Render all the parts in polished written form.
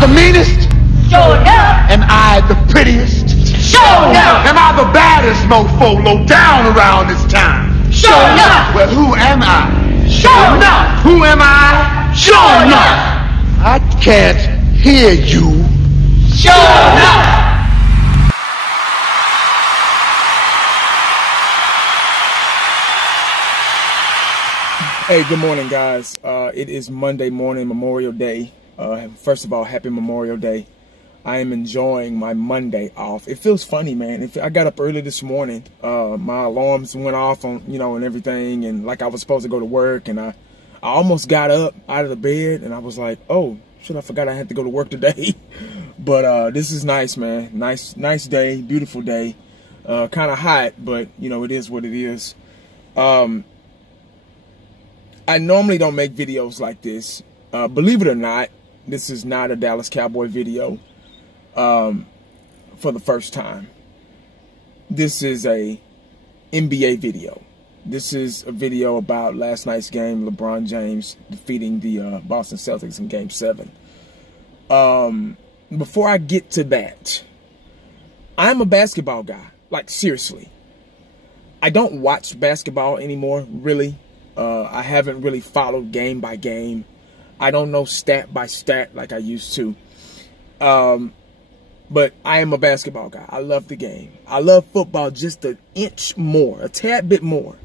the meanest? Sure enough. Am I the prettiest? Sure enough. Am I the baddest mofo low down around this town? Sure enough. Well, who am I? Sure enough. Who am I? Sure enough. I can't hear you. Sure enough. Hey, good morning, guys. It is Monday morning, Memorial Day. First of all, happy Memorial Day. I am enjoying my Monday off. It feels funny, man. I got up early this morning. My alarms went off on, and everything, and like I was supposed to go to work, and I almost got up out of the bed, and I was like, oh, shit, I forgot I had to go to work today. But this is nice, man. Nice day, beautiful day. Kind of hot, but it is what it is. I normally don't make videos like this. Believe it or not, this is not a Dallas Cowboy video for the first time. This is a NBA video. This is a video about last night's game, Lebron James defeating the Boston Celtics in Game 7. Before I get to that, I'm a basketball guy. Like, seriously. I don't watch basketball anymore, really. I haven't really followed game by game. I don't know stat by stat like I used to. But I am a basketball guy. I love the game. I love football just an inch more, a tad bit more.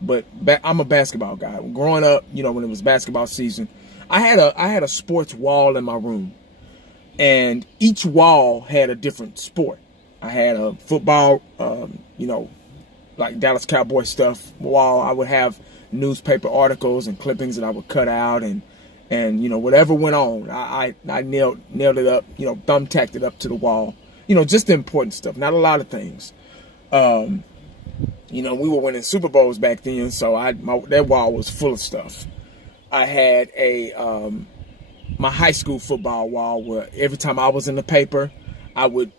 But I'm a basketball guy. Growing up, when it was basketball season, I had a sports wall in my room. And each wall had a different sport. I had a football, like Dallas Cowboy stuff wall. I would have newspaper articles and clippings that I would cut out, and whatever went on, I nailed it up, thumbtacked it up to the wall, just the important stuff, not a lot of things. We were winning Super Bowls back then, so that wall was full of stuff. I had my high school football wall where every time I was in the paper, I would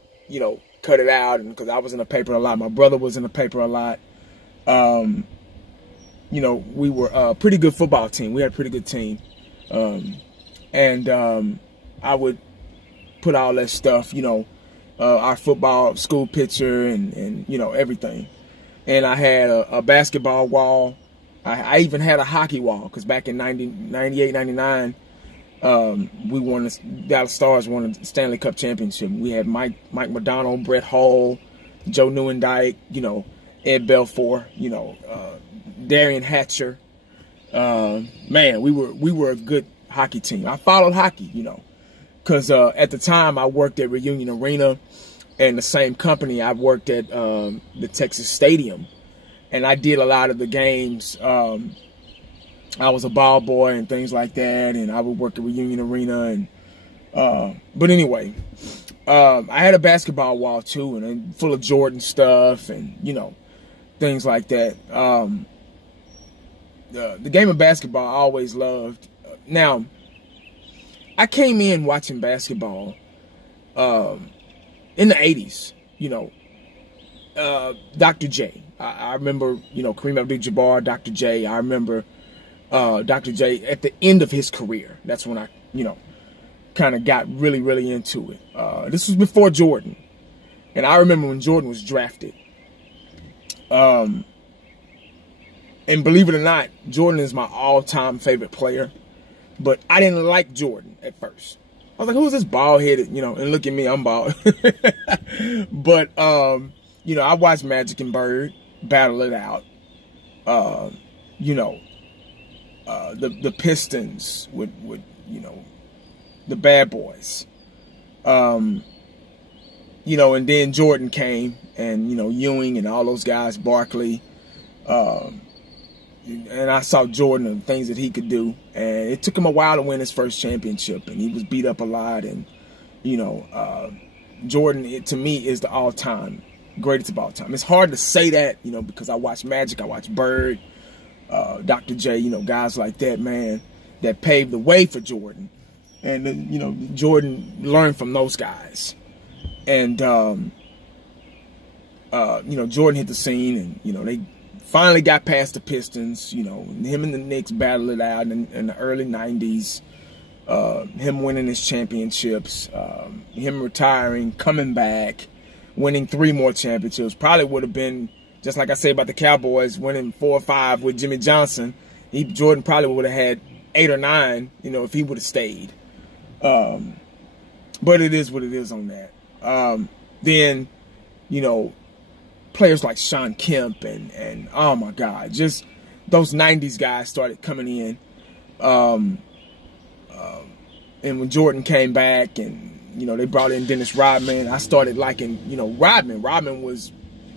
cut it out, and because I was in the paper a lot, my brother was in the paper a lot. We were a pretty good football team. We had a pretty good team. I would put all that stuff, our football school picture and everything. And I had a basketball wall. I even had a hockey wall because back in 98, 99, Dallas Stars won the Stanley Cup championship. We had Mike McDonald, Brett Hull, Joe Newendike, Ed Belfour, Darian Hatcher. Man, we were a good hockey team. I followed hockey, because at the time I worked at Reunion Arena, and the same company I worked at the Texas Stadium, and I did a lot of the games. I was a ball boy and things like that, and I would work at Reunion Arena. And but anyway, I had a basketball wall too, and full of Jordan stuff and things like that. The game of basketball I always loved. Now, I came in watching basketball in the 80s, Dr. J. I remember, Kareem Abdul-Jabbar, Dr. J. I remember Dr. J at the end of his career. That's when I, kind of got really, really into it. This was before Jordan. And I remember when Jordan was drafted. And believe it or not, Jordan is my all-time favorite player. But I didn't like Jordan at first. I was like, who's this bald-headed, and look at me, I'm bald. But, I watched Magic and Bird battle it out. The Pistons with the bad boys. And then Jordan came and, Ewing and all those guys, Barkley. And I saw Jordan and the things that he could do. And it took him a while to win his first championship. And he was beat up a lot. And, Jordan, to me, is the all-time greatest of all time. It's hard to say that, because I watch Magic, I watch Bird, Dr. J, guys like that, man, that paved the way for Jordan. And, Jordan learned from those guys. And, Jordan hit the scene and, they finally got past the Pistons, him and the Knicks battled it out in the early 90s. him winning his championships, him retiring, coming back, winning 3 more championships. Probably would have been, just like I say about the Cowboys, winning 4 or 5 with Jimmy Johnson. Jordan probably would have had 8 or 9, you know, if he would have stayed. But it is what it is on that. Then, you know, players like Shawn Kemp and oh my God, just those 90s guys started coming in. And when Jordan came back and, you know, they brought in Dennis Rodman, I started liking, you know, Rodman. Rodman was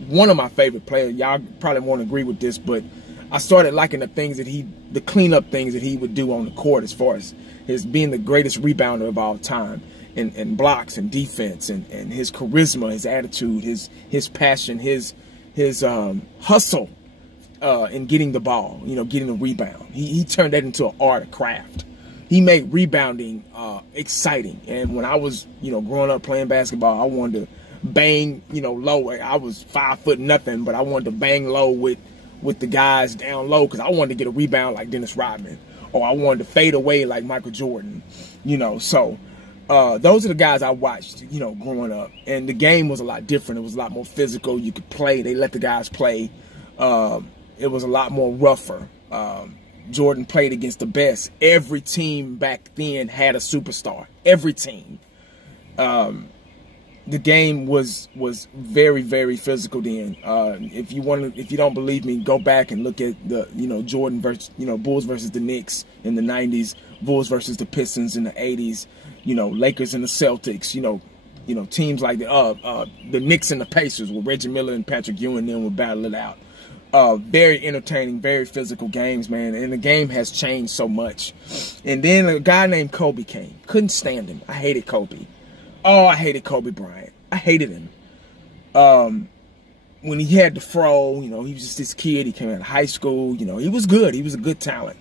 one of my favorite players. Y'all probably won't agree with this, but I started liking the things that the cleanup things that he would do on the court, as far as his being the greatest rebounder of all time, and blocks and defense, and his charisma, his attitude, his passion, his hustle in getting the ball, you know, getting the rebound. He turned that into an art, a craft. He made rebounding exciting. And when I was, you know, growing up playing basketball, I wanted to bang, you know, low. I was 5 foot nothing, but I wanted to bang low with the guys down low, because I wanted to get a rebound like Dennis Rodman, or I wanted to fade away like Michael Jordan, you know. So those are the guys I watched, you know, growing up. And the game was a lot different. It was a lot more physical. You could play. They let the guys play. It was a lot more rougher. Jordan played against the best. Every team back then had a superstar. Every team. The game was very, very physical then. If you don't believe me, go back and look at the, you know, Jordan versus, you know, Bulls versus the Knicks in the 90s, Bulls versus the Pistons in the 80s, you know, Lakers and the Celtics, you know, teams like the Knicks and the Pacers, with Reggie Miller and Patrick Ewing then would battle it out. Very entertaining, very physical games, man. And the game has changed so much. And then a guy named Kobe came. Couldn't stand him. I hated Kobe. Oh, I hated Kobe Bryant. I hated him. When he had the fro, you know, he was just this kid. He came out of high school. You know, he was good. He was a good talent.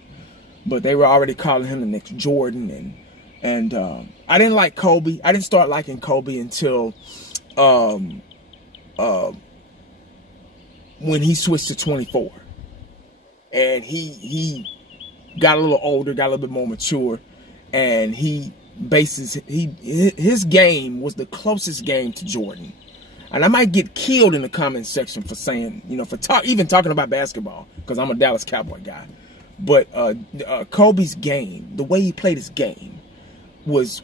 But they were already calling him the next Jordan. And I didn't like Kobe. I didn't start liking Kobe until when he switched to 24. And he got a little older, got a little bit more mature, and his game was the closest game to Jordan. And I might get killed in the comment section for saying, you know, even talking about basketball, because I'm a Dallas Cowboy guy. But Kobe's game, the way he played his game, was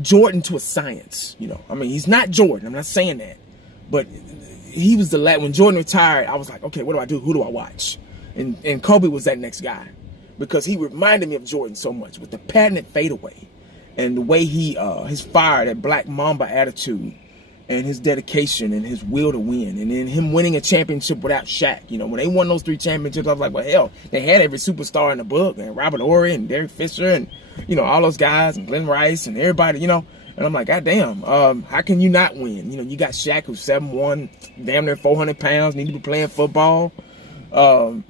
Jordan to a science. You know, I mean, he's not Jordan. I'm not saying that, but he was the last. When Jordan retired, I was like, okay, what do I do? Who do I watch? And Kobe was that next guy, because he reminded me of Jordan so much with the patented fadeaway and the way he his fire, that Black Mamba attitude, and his dedication and his will to win, and then him winning a championship without Shaq. You know, when they won those 3 championships, I was like, well, hell, they had every superstar in the book, and Robert Horry and Derek Fisher and, you know, all those guys, and Glenn Rice and everybody, you know. And I'm like, God damn, how can you not win? You know, you got Shaq, who's 7'1", damn near 400 pounds, need to be playing football. How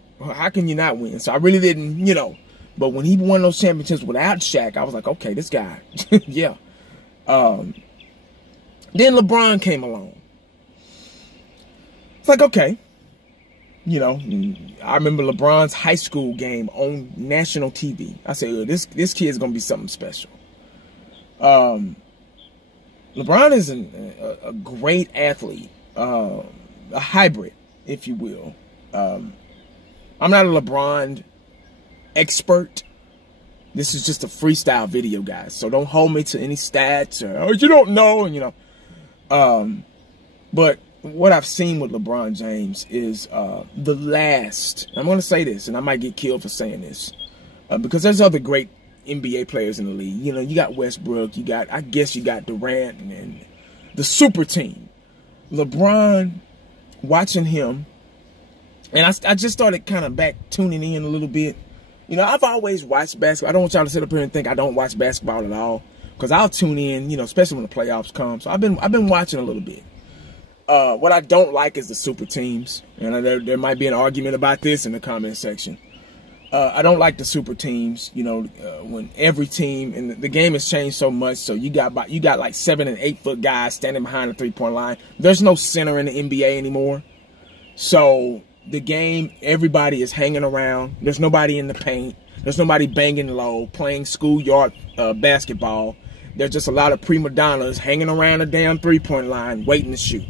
can you not win? So I really didn't, you know. But when he won those championships without Shaq, I was like, okay, this guy, yeah. Then LeBron came along. It's like, okay. You know, I remember LeBron's high school game on national TV. I said, oh, this kid's going to be something special. LeBron is a great athlete, a hybrid, if you will. I'm not a LeBron expert. This is just a freestyle video, guys. So don't hold me to any stats or, oh, you don't know, you know. But what I've seen with LeBron James is the last, I'm going to say this, and I might get killed for saying this, because there's other great NBA players in the league. You know, you got Westbrook, I guess you got Durant, and the super team. LeBron, watching him, and I just started kind of back tuning in a little bit. You know, I've always watched basketball. I don't want y'all to sit up here and think I don't watch basketball at all, because I'll tune in, you know, especially when the playoffs come. So I've been watching a little bit. What I don't like is the super teams, and there might be an argument about this in the comment section. I don't like the super teams. You know, when every team, and the game has changed so much. So you got like 7 and 8 foot guys standing behind the 3-point line. There's no center in the NBA anymore. So the game, everybody is hanging around. There's nobody in the paint. There's nobody banging low, playing schoolyard basketball. There's just a lot of prima donnas hanging around the damn three-point line waiting to shoot.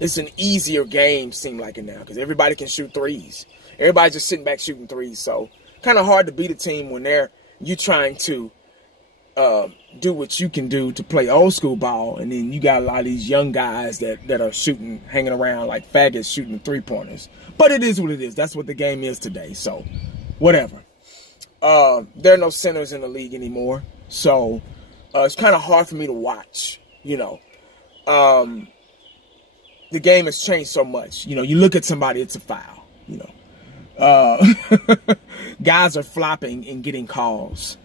It's an easier game, seem like it now, because everybody can shoot threes. Everybody's just sitting back shooting threes. So kind of hard to beat a team when you trying to do what you can do to play old school ball, and then you got a lot of these young guys that are shooting, hanging around like faggots shooting three-pointers. But it is what it is. That's what the game is today. So whatever. There are no centers in the league anymore. So it's kind of hard for me to watch, you know. The game has changed so much. You know, you look at somebody, it's a foul, you know. Guys are flopping and getting calls.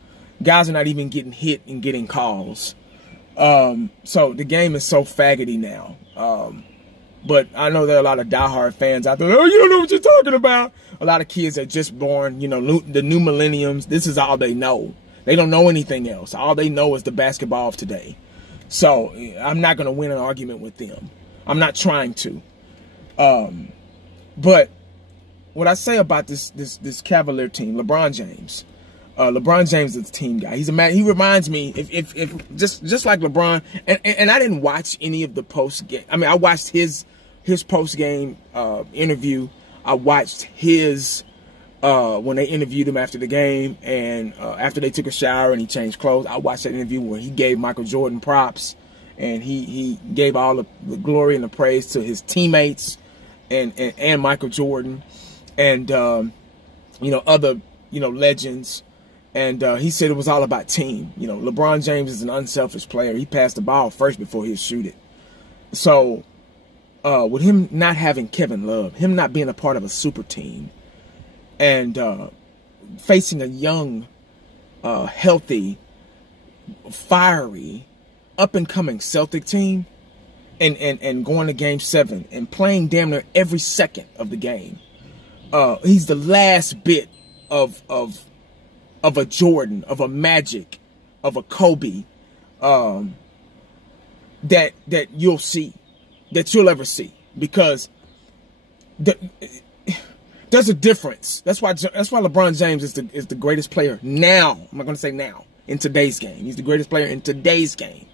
Guys are not even getting hit and getting calls. So the game is so faggoty now. But I know there are a lot of diehard fans out there. Oh, you don't know what you're talking about. A lot of kids are just born, you know, the new millenniums. This is all they know. They don't know anything else. All they know is the basketball of today. So I'm not going to win an argument with them. I'm not trying to. But what I say about this Cavalier team, LeBron James. LeBron James is a team guy. He's a man. He reminds me, if just like LeBron, and I didn't watch any of the post game. I mean, I watched his post game interview. I watched his when they interviewed him after the game, and after they took a shower and he changed clothes. I watched that interview where he gave Michael Jordan props, and he gave all the glory and the praise to his teammates and Michael Jordan, and you know, other, you know, legends. And he said it was all about team. You know, LeBron James is an unselfish player. He passed the ball first before he'd shoot it. So with him not having Kevin Love, him not being a part of a super team, and facing a young, healthy, fiery, up-and-coming Celtic team, and going to Game 7 and playing damn near every second of the game, he's the last bit of a Jordan, of a Magic, of a Kobe, that you'll see, that you'll ever see, because there's a difference. That's why LeBron James is the greatest player now. I'm not going to say now, in today's game. He's the greatest player in today's game,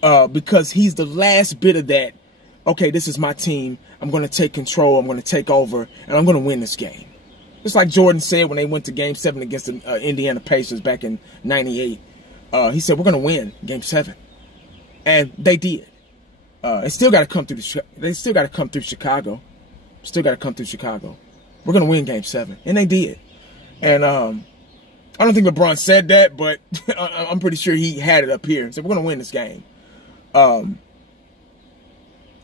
because he's the last bit of that. Okay, this is my team. I'm going to take control. I'm going to take over, and I'm going to win this game. Just like Jordan said when they went to Game 7 against the Indiana Pacers back in '98. He said, we're going to win Game 7. And they did. They still got to come through Chicago. Still got to come through Chicago. We're going to win Game 7. And they did. And I don't think LeBron said that, but I'm pretty sure he had it up here and said, we're going to win this game.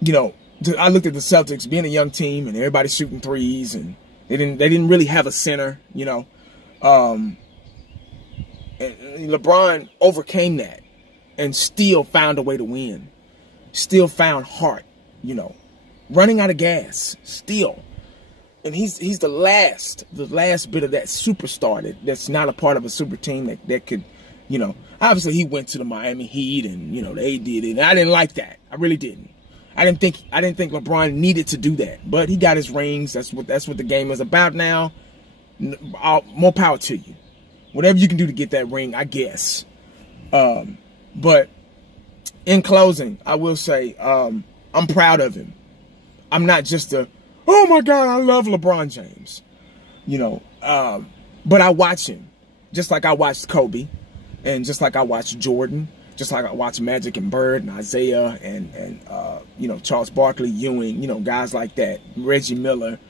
You know, I looked at the Celtics being a young team and everybody shooting threes, and they didn't really have a center, you know. And LeBron overcame that and still found a way to win. Still found heart, you know. Running out of gas, still. And he's the last bit of that superstar that's not a part of a super team that could, you know. Obviously, he went to the Miami Heat, and, you know, they did it. And I didn't like that. I really didn't. I didn't think LeBron needed to do that, but he got his rings. That's what the game is about now. More power to you. Whatever you can do to get that ring, I guess. But in closing, I will say I'm proud of him. I'm not just oh my God, I love LeBron James, you know. But I watch him just like I watched Kobe, and just like I watched Jordan. Just like I watch Magic and Bird and Isaiah and you know, Charles Barkley, Ewing, you know, guys like that, Reggie Miller,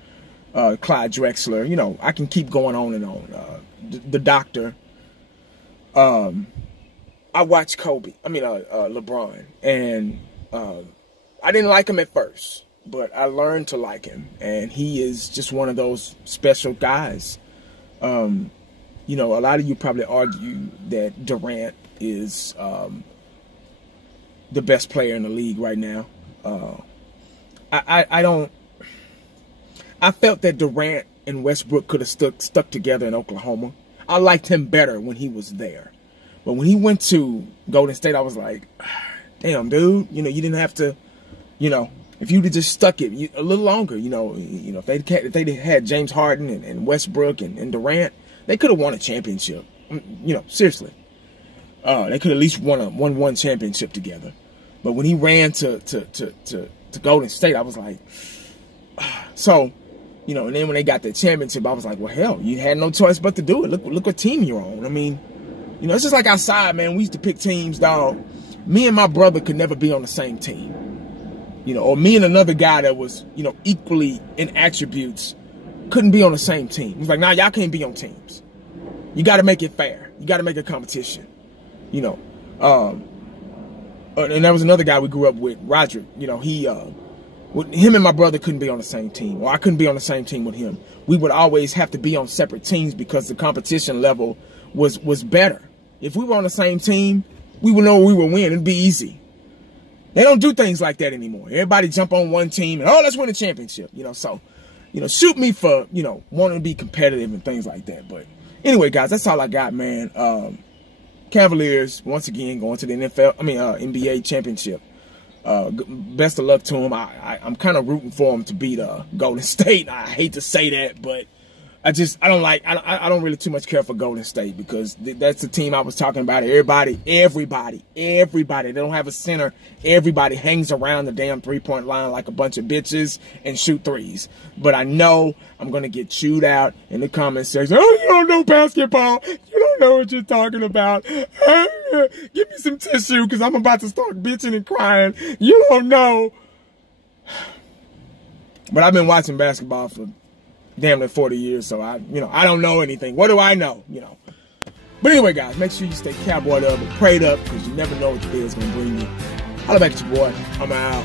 Clyde Drexler, you know, I can keep going on and on. The Doctor. I watched LeBron, and I didn't like him at first, but I learned to like him, and he is just one of those special guys. You know, a lot of you probably argue that Durant is the best player in the league right now. I felt that Durant and Westbrook could have stuck together in Oklahoma. I liked him better when he was there. But when he went to Golden State, I was like, damn, dude, you know, you didn't have to, you know, if you'd have just stuck it a little longer, you know, if they had James Harden and Westbrook and Durant, They could have won a championship. You know, seriously. They could at least won one championship together. But when he ran to Golden State, I was like, so, you know, and then when they got the championship, I was like, well, hell, you had no choice but to do it. Look what team you're on. I mean, you know, it's just like outside, man. We used to pick teams, dog. Me and my brother could never be on the same team. You know, or me and another guy that was, you know, equally in attributes couldn't be on the same team. It was like, nah, y'all can't be on teams. You got to make it fair. You got to make a competition. You know, and there was another guy we grew up with, Roderick. You know, him and my brother couldn't be on the same team, or I couldn't be on the same team with him. We would always have to be on separate teams because the competition level was better. If we were on the same team, we would know we would win. It'd be easy. They don't do things like that anymore. Everybody jump on one team and, oh, let's win a championship. You know, so, you know, shoot me for, you know, wanting to be competitive and things like that. But anyway, guys, that's all I got, man. Cavaliers, once again, going to the NBA championship. Best of luck to them. I'm kind of rooting for them to beat Golden State. I hate to say that, but I don't really too much care for Golden State because that's the team I was talking about. Everybody. They don't have a center. Everybody hangs around the damn three-point line like a bunch of bitches and shoot threes. But I know I'm going to get chewed out in the comment section. Oh, you don't know basketball. You don't know what you're talking about. Give me some tissue because I'm about to start bitching and crying. You don't know. But I've been watching basketball for damn near 40 years, so I don't know anything. What do I know? You know. But anyway, guys, make sure you stay cowboyed up and prayed up because you never know what the day is going to bring you. Holla back at your boy. I'm out.